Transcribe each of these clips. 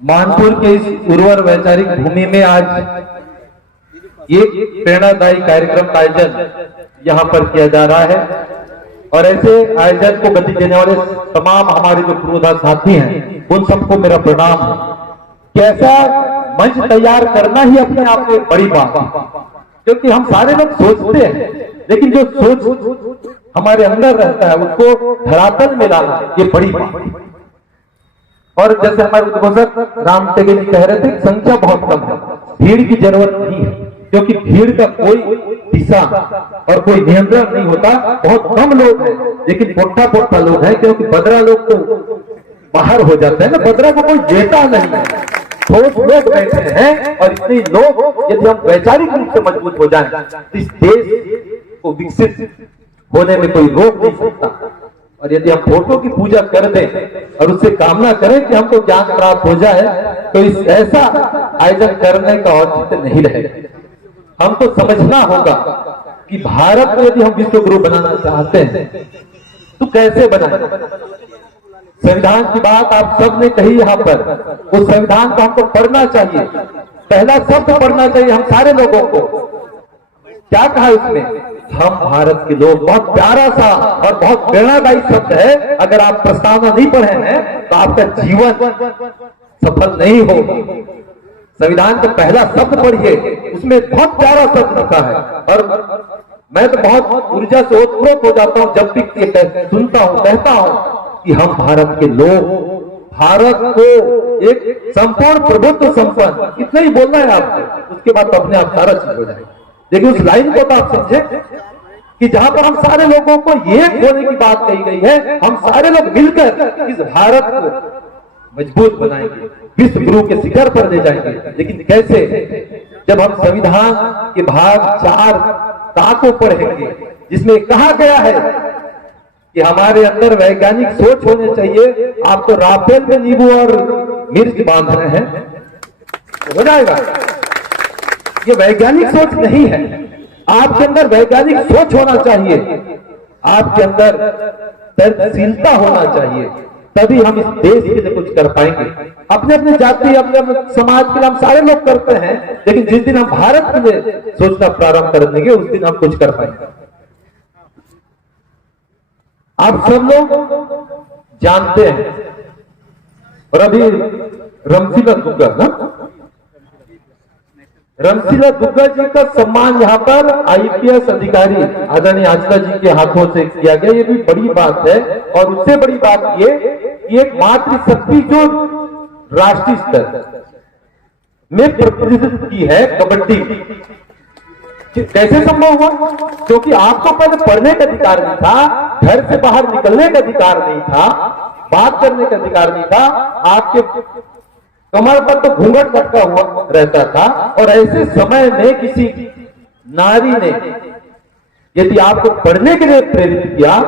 मानपुर के इस उर्वर वैचारिक भूमि में आज ये प्रेरणादायी कार्यक्रम का आयोजन यहाँ पर किया जा रहा है और ऐसे आयोजन को गति देने वाले तमाम हमारे जो पुरोधा साथी हैं उन सबको मेरा प्रणाम है। कैसा मंच तैयार करना ही अपने आप में बड़ी बात है, क्योंकि हम सारे लोग सोचते हैं लेकिन जो सोच हमारे अंदर रहता है उसको धरातल में लाना ये बड़ी बात है। और जैसे हमारे उद्घोषक राम तेगे जी कह रहे थे, संख्या बहुत कम है, भीड़ की जरूरत नहीं है, क्योंकि भीड़ का कोई दिशा और कोई नियंत्रण नहीं होता। बहुत कम लोग हैं लेकिन पोटा पोटा लोग हैं, क्योंकि बदरा लोग तो बाहर हो जाते हैं ना, बदरा को कोई देता नहीं है, ठोस लोग बैठे हैं। और इतने लोग यदि हम वैचारिक रूप से मजबूत हो जाएं तो इस देश को विकसित होने में कोई रोक नहीं सकता। और यदि हम फोटो की पूजा कर दें और उससे कामना करें कि हमको ज्ञान प्राप्त हो जाए तो इस ऐसा आयोजन करने का औचित्य नहीं रहेगा। हमको समझना होगा कि भारत को यदि हम विश्व गुरु बनाना चाहते हैं तो कैसे बनाएं। संविधान की बात आप सब ने कही यहाँ पर, उस संविधान को हमको पढ़ना चाहिए, पहला शब्द पढ़ना चाहिए हम सारे लोगों को। क्या कहा उसमें, हम भारत के लोग, बहुत प्यारा सा और बहुत प्रेरणादायी शब्द है। अगर आप प्रस्तावना नहीं पढ़े हैं तो आपका जीवन सफल नहीं होगा। संविधान का पहला शब्द पढ़िए, उसमें बहुत प्यारा शब्द लिखा है और मैं तो बहुत ऊर्जा से ओतप्रोत हो जाता हूं जब भी सुनता हूं, कहता हूं कि हम भारत के लोग, भारत को एक संपूर्ण प्रभुत्व संपन्न, इतना ही बोलना है आपको, उसके बाद तो अपने आप सारा चीज हो जाएगा। लेकिन उस लाइन को तो आप समझे कि जहां पर हम सारे लोगों को एक होने की बात कही गई है, हम सारे लोग मिलकर इस भारत को मजबूत बनाएंगे, विश्व गुरु के शिखर पर ले जाएंगे। लेकिन कैसे, जब हम संविधान के भाग 4 को पढ़ेंगे जिसमें कहा गया है कि हमारे अंदर वैज्ञानिक सोच होने चाहिए। आप तो राफेल में नींबू और मिर्च बांध रहे हैं, तो हो जाएगा। ये वैज्ञानिक सोच नहीं है, आपके अंदर वैज्ञानिक सोच होना चाहिए, आपके अंदर तर्कशीलता होना चाहिए, तभी हम इस देश के लिए कुछ कर पाएंगे। अपने अपने जाति, अपने अपने समाज के लिए हम सारे लोग करते हैं, लेकिन जिस दिन हम भारत के लिए सोचना प्रारंभ कर देंगे उस दिन हम कुछ कर पाएंगे। आप सब लोग जानते हैं, और अभी रमसीला दुग्गा ना, रमसीला दुग्गा जी का सम्मान यहाँ पर आईपीएस अधिकारी आदरणीय आजला जी के हाथों से किया गया, ये भी बड़ी बात है। और उससे बड़ी बात ये कि एक मातृशक्ति जो राष्ट्रीय स्तर में प्रतिनिधित्व की है कबड्डी, कैसे संभव हुआ? क्योंकि आपको पहले पढ़ने का अधिकार नहीं था, घर से बाहर निकलने का अधिकार नहीं था, बात करने का अधिकार नहीं था, आपके कमर पर तो घूंघट लटका हुआ रहता था। और ऐसे समय में किसी नारी ने यदि आपको पढ़ने के लिए प्रेरित किया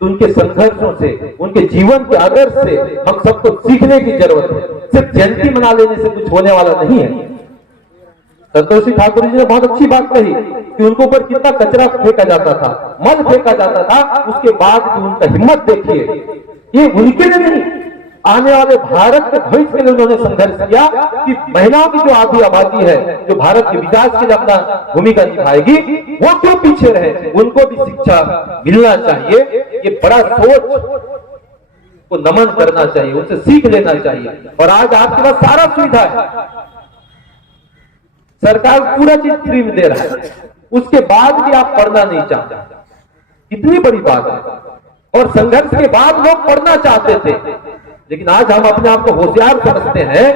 तो उनके संघर्षों से, उनके जीवन के आदर्श से हम सबको सीखने की जरूरत है। सिर्फ जयंती मना लेने से कुछ होने वाला नहीं है। संतोषी ठाकुर जी ने बहुत अच्छी बात कही कि उनको ऊपर कितना कचरा फेंका जाता था, मल फेंका जाता था, उसके बाद भी उनका हिम्मत देखिए। ये उनके लिए नहीं, आने वाले भारत के भविष्य के लिए उन्होंने संघर्ष किया कि महिलाओं की जो आधी आबादी है जो भारत के विकास के लिए अपना भूमिका निभाएगी वो क्यों पीछे रहे, उनको भी शिक्षा मिलना चाहिए। ये बड़ा सोच को नमन करना चाहिए, उनसे सीख लेना चाहिए। और आज आपके पास सारा सुविधा है, सरकार पूरा चीज फ्री में दे रहा है, उसके बाद भी आप पढ़ना नहीं चाहते, कितनी बड़ी बात है। और संघर्ष के बाद लोग पढ़ना चाहते थे, लेकिन आज हम अपने आप को होशियार समझते हैं,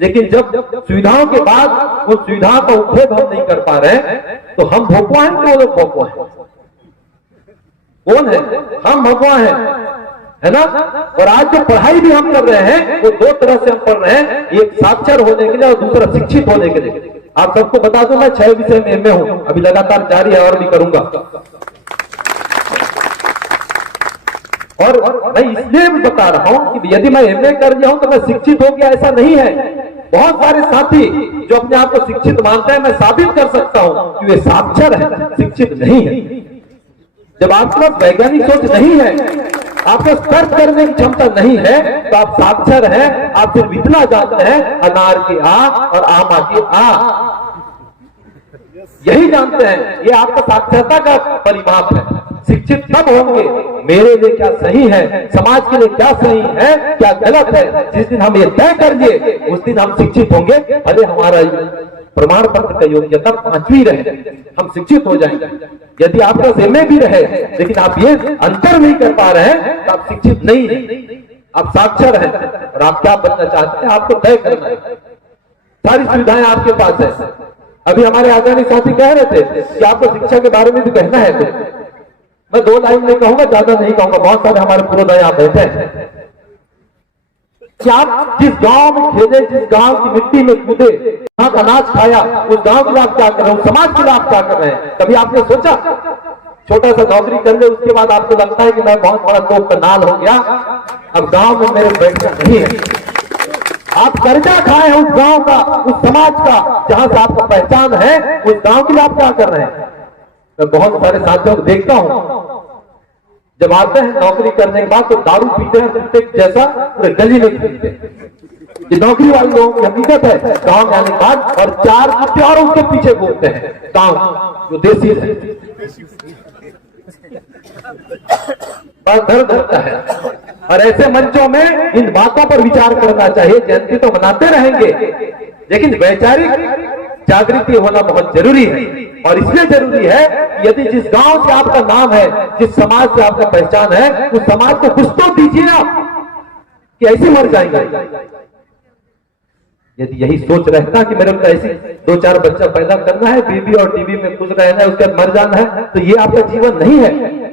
लेकिन जब सुविधाओं के बाद उन सुविधाओं का उपयोग हम नहीं कर पा रहे तो हम भोपा हैं कि वो लोग भोपा हैं? कौन है? हम भोपा हैं, है ना। और आज जो पढ़ाई भी हम कर रहे हैं वो 2 तरह से हम पढ़ रहे हैं, एक साक्षर होने के लिए और दूसरा शिक्षित होने के लिए। आप सबको बता दूं मैं 6 विषय में एमए हूं, अभी लगातार जारी है और भी करूंगा। और मैं इसलिए भी बता रहा हूं कि यदि मैं एमए कर लिया हूं तो मैं शिक्षित हो गया, ऐसा नहीं है। बहुत सारे साथी जो अपने आप को शिक्षित मानते हैं, मैं साबित कर सकता हूं कि वे साक्षर है, शिक्षित नहीं है। जब आपके पास वैज्ञानिक सोच नहीं है आपको तर्क करने की क्षमता नहीं है तो आप साक्षर हैं, आप सिर्फ इतना जानते हैं अनार की आ और आमा की आ, यही जानते हैं। ये आपका साक्षरता का परिमाप है। शिक्षित तब होंगे मेरे लिए क्या सही है, समाज के लिए क्या सही है, क्या गलत है। जिस दिन हम ये तय कर लिए उस दिन हम शिक्षित होंगे। भले हमारा प्रमाण पत्र का योग्यता 5वीं रहे, हम शिक्षित हो जाएंगे। यदि आपका एमए भी रहे लेकिन आप ये अंतर नहीं कर पा रहे हैं तो आप शिक्षित नहीं है, आप साक्षर हैं। और आप क्या बनना चाहते हैं आपको तय करना है। सारी सुविधाएं आपके पास है। अभी हमारे आदरणीय साथी कह रहे थे कि आपको शिक्षा के बारे में भी कहना है। तो मैं 2 लाइन नहीं कहूंगा, ज्यादा नहीं कहूंगा, बहुत सारे हमारे पुरोधा यहाँ बैठे हैं कि आप जिस गांव में खेले, जिस गांव की मिट्टी में कूदे, जहां का अनाज खाया, उस गांव के लिए आप क्या कर रहे हो, समाज के लिए आप क्या कर रहे हैं। कभी आपने सोचा छोटा सा नौकरी कर ले, उसके बाद आपको लगता है कि मैं बहुत बड़ा तोप का नाल हो गया, अब गांव में मेरे बैठना नहीं है। आप कर्जा खाए हैं उस गांव का, उस समाज का, जहां से आपको पहचान है, उस गांव के लिए आप क्या कर रहे हैं। मैं बहुत सारे साथियों को देखता हूं, जब आते हैं नौकरी करने के बाद तो दारू पीते हैं कुत्ते जैसा, पूरे गली में पीते हैं। ये नौकरी वाले लोगों की हकीकत है। गांव में आने के बाद और 4 कुत्ते और उसके पीछे घूमते हैं, गांव जो देसी है, दर्द होता है। और ऐसे मंचों में इन बातों पर विचार करना चाहिए। जयंती तो मनाते रहेंगे लेकिन वैचारिक जागृति होना बहुत जरूरी है। और इसलिए जरूरी है कि यदि जिस गांव से आपका नाम है, जिस समाज से आपका पहचान है, उस समाज को कुछ तो दीजिए आप, कि ऐसे मर जाएंगे। यदि यही सोच रहता कि मेरे को ऐसे 2-4 बच्चा पैदा करना है, बीबी और टीवी में खुश रहना है, उसके बाद मर जाना है, तो ये आपका जीवन नहीं है।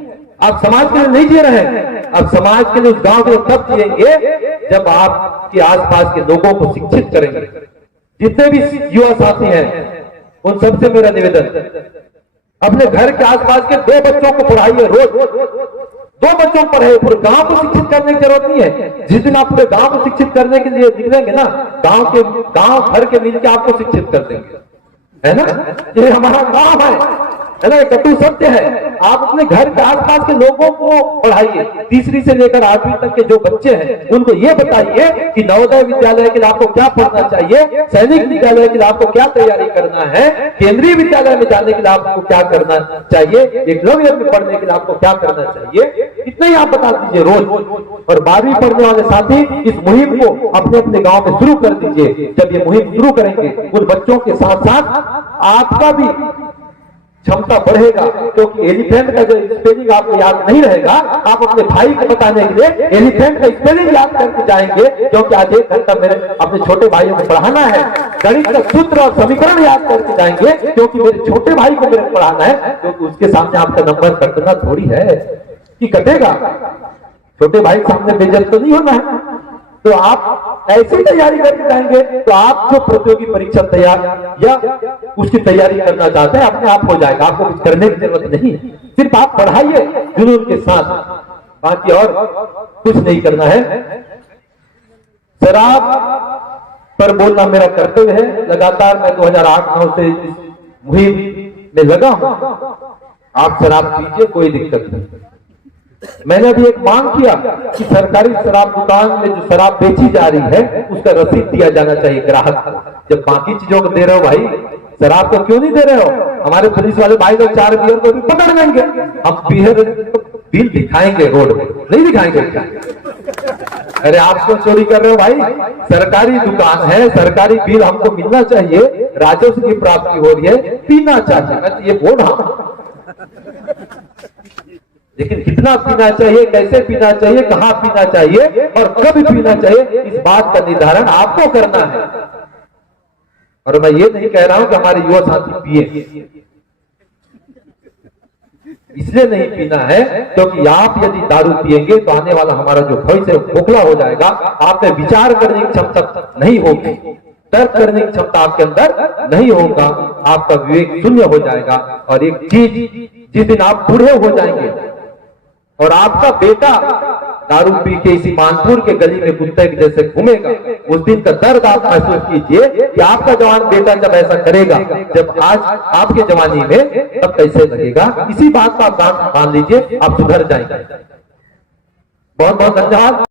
आप समाज के लिए नहीं जी रहे हैं। आप समाज के लिए, उस गांव के लिए तब जिएंगे जब आपके आसपास के लोगों को शिक्षित करेंगे। जितने भी युवा साथी हैं उन सबसे मेरा निवेदन, अपने घर के आसपास के 2 बच्चों को पढ़ाइए रोज। 2 बच्चों को पढ़ाइए, पूरे गांव को शिक्षित करने की जरूरत नहीं है। जिस दिन आप पूरे गांव को शिक्षित करने के लिए निकलेंगे ना, गांव भर के मिलकर आपको शिक्षित कर देंगे, है ना। ये हमारा गांव है ना, ये कटु सत्य है। आप अपने घर के आसपास के लोगों को पढ़ाइए। 3री से लेकर 8वीं तक के जो बच्चे हैं उनको ये बताइए कि नवोदय विद्यालय के लिए आपको क्या पढ़ना चाहिए, सैनिक विद्यालय के लिए आपको क्या तैयारी करना है, केंद्रीय विद्यालय में जाने के लिए आपको क्या करना चाहिए, एकलव्य में पढ़ने के लिए आपको क्या करना चाहिए, इतना ही आप बता दीजिए रोज। और 12वीं पढ़ने वाले साथी इस मुहिम को अपने अपने गांव में शुरू कर दीजिए। जब ये मुहिम शुरू करेंगे उन बच्चों के साथ साथ आपका भी क्षमता बढ़ेगा, क्योंकि एलिफेंट का जो स्पेलिंग आपको याद नहीं रहेगा, आप अपने भाई को बताने के लिए एलिफेंट का स्पेलिंग याद करके जाएंगे। क्योंकि आज 1 घंटा मेरे अपने छोटे भाइयों को पढ़ाना है। गणित का सूत्र और समीकरण याद करके जाएंगे, क्योंकि मेरे छोटे भाई को मेरे पढ़ाना है। क्योंकि उसके सामने आपका नंबर कटना थोड़ी है कि कटेगा। छोटे भाई के सामने बेइज्जत तो नहीं होना है। तो आप ऐसी तैयारी करके जाएंगे तो आप जो प्रतियोगी परीक्षा तैयार या उसकी तैयारी करना चाहते हैं अपने आप हो जाएगा। आपको कुछ करने की जरूरत नहीं, सिर्फ आप पढ़ाइए जुनून के साथ, बाकी और कुछ नहीं करना है। शराब पर बोलना मेरा कर्तव्य है। लगातार मैं 2008-9 से इस मुहिम में लगा हूं। आप शराब पीजिए, कोई दिक्कत नहीं। मैंने अभी एक मांग किया कि सरकारी शराब दुकान में जो शराब बेची जा रही है उसका रसीद दिया जाना चाहिए ग्राहक को। जब बाकी चीजों को दे रहे हो भाई, शराब को क्यों नहीं दे रहे हो। हमारे पुलिस वाले भाई लोग 4 बियर को भी पकड़ लेंगे, हम बिल दिखाएंगे रोड में, नहीं दिखाएंगे क्या। अरे आप क्यों चोरी कर रहे हो भाई, सरकारी दुकान है, सरकारी बिल हमको मिलना चाहिए, राजस्व की प्राप्ति हो रही है, पीना चाहिए। मैं तो ये बोल रहा हूं, लेकिन कितना पीना चाहिए, कैसे पीना चाहिए, कहां पीना चाहिए और कब पीना चाहिए, इस बात का निर्धारण आपको करना है। और मैं ये नहीं कह रहा हूं कि हमारे युवा साथी पिए, इसलिए नहीं पीना है क्योंकि आप यदि दारू पिएंगे तो आने वाला हमारा जो भविष्य है खोखला हो जाएगा। आप में विचार करने की क्षमता नहीं होगी, तर्क करने की क्षमता आपके अंदर नहीं होगा, आपका विवेक शून्य हो जाएगा। और एक चीज, जिस दिन आप बूढ़े हो जाएंगे और आपका बेटा दारू पी के इसी मानपुर के गली में कुत्ते के जैसे घूमेगा, उस दिन का दर्द आप महसूस कीजिए कि आपका जवान बेटा जब ऐसा करेगा, जब आज आपके जवानी में, तब कैसे लगेगा। इसी बात का आप गांठ बांध लीजिए, आप सुधर जाएंगे। बहुत बहुत धन्यवाद।